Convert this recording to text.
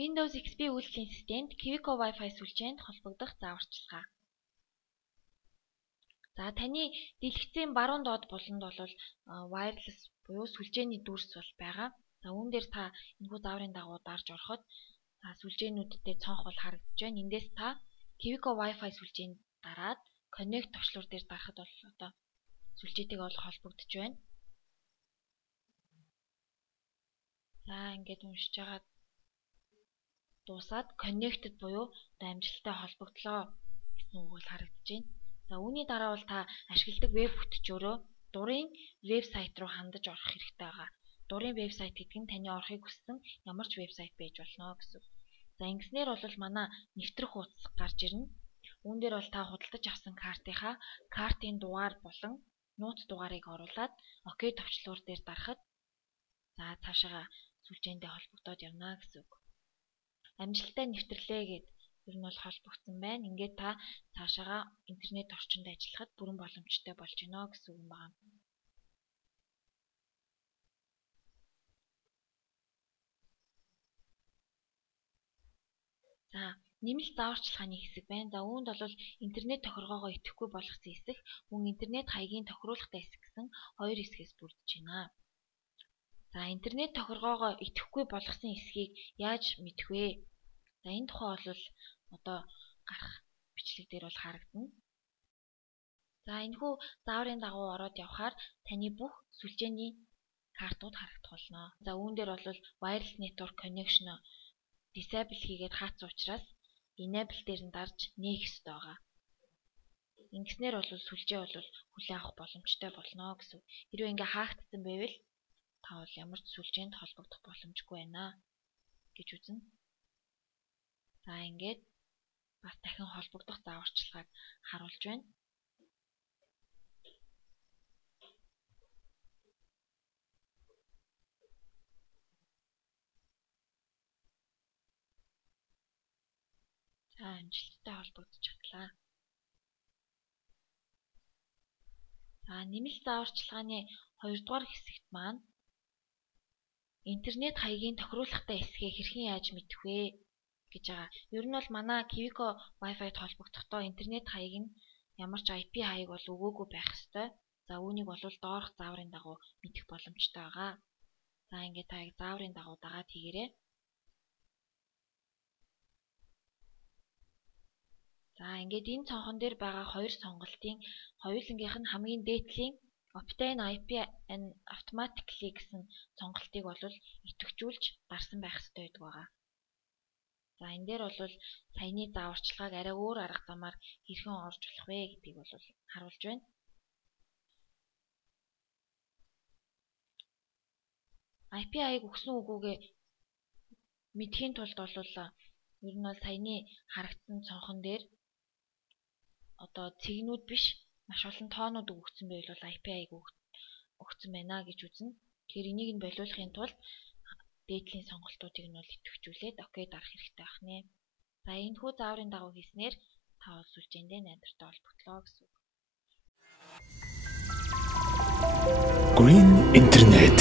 Windows XP үйлдвэрлэлийн системд Kiviko Wi-Fi сүлжээнд холбогдох зааварчилгаа. За таны дэлгэцийн баруун доод буланд бол wireless буюу сүлжээний дүрс бол байгаа. За үүн дээр та энэхүү зааврын дагуу дарж ороход сүлжээнүүдтэй цонх бол харагдаж байна. Эндээс та Kiviko Wi-Fi сүлжээнд дараад Connect товчлуур дээр дарахад бол одоо сүлжээтэйгээ бол холбогдож байна. За ингээд уншиж байгаа дуусаад Connected буюу амжилттай холбогдлоо гэсэн үг бол харагдаж байна. За үүний дараа бол та ашигладаг веб бүтэцөөрөө дурын вебсайт руу хандаж орох хэрэгтэй байгаа. Дурын вебсайт гэдэг нь таны орохыг хүссэн ямар ч вебсайт байж болно гэсэн. За ингэснээр бол манай нэвтрэх хуудас гарч ирнэ. Үүн дээр бол та худалдаж авсан картын дугаар болон нууц дугаарыг оруулаад OK товчлуур дээр дарахад за цаашаа сүлжээндээ холбогдоод явна гэсэн үг. Амжилттай нэвтрлээ гэд ер нь бол холбогдсон байна. Ингээд та цаашаа интернет орчинд ажиллахад бүрэн боломжтой болж байна гэсэн үг байна. За нэмэлт зааварчилгааны хэсэг байна. За үүнд бол интернет тохиргоогоо идэвхгүй болгосон хэсэг, мөн интернет хаягийн тохируулгатай хэсэг гэсэн хоёр хэсгээс бүрдэж байна. За интернет тохиргоогоо идэвхгүй болгосон хэсгийг яаж мэдэх вэ? За энэ тухай бол одоо гарах бичлэг дээр бол харагдана. За энэхүү зааврын дагуу ороод явхаар таны бүх сүлжээний картууд харагдах болно. За үүн дээр бол wireless network connection disable хийгээд хаацсан учраас enable дээр нь дарж нээх ёстой байгаа. Ингэснээр бол сүлжээ бол хүлээн авах боломжтой болно гэсэн. Хэрвээ ингээ хаагдсан байвал та бол ямар ч сүлжээнд холбогдох боломжгүй байна гэж үзнэ. За ингээд бас дахин холбогдох зааварчилгааг харуулж байна. За амжилттай холбогдож чадлаа. За нэмэлт зааварчилгааны 2 дугаар хэсэгт маань интернет хаягийн тохируулгатай хэсгээ хэрхэн яаж мэдэх вэ гэж байгаа. Ер нь бол манай Kiviko Wi-Fi-д холбогдохдоо интернет хаяг нь ямар ч IP хаяг бол өгөөгүй байх ёстой. За үүнийг бол доорх зааврын дагуу мэдэх боломжтой байгаа. За ингээд та зааврын дагуу дагаад хийгээрэй. За ингээд энэ цонхон дээр байгаа хоёр сонголтын хоёулангийнх нь хамгийн дээдлийн Obtain IP and automatically гэсэн сонголтыг бол идэвхжүүлж дарсан байх ёстой гэдэг байгаа. За энэ дээр бол саяны зааварчилгааг арай өөр арга замаар хэрхэн орж болох вэ гэдгийг бол харуулж байна. IP хаяг өгсөн үгүйгээ мэдхийн тулд бол ер нь бол саяны харагдсан цонхон дээр одоо цэгнүүд биш маш олон тоонууд өгөгдсөн байвал IP хаяг өгсөн байна гэж үзнэ. Тэгэхээр энийг нь болиулахын тулд дээдлийн сонголтуудыг нь бол идэвхжүүлээд OK дарах хэрэгтэй байх нэ. За энэхүү зааврын дагуу хийснээр та бол сүлжээндээ найдвартай холбогдлоо гэсэн үг. Green Internet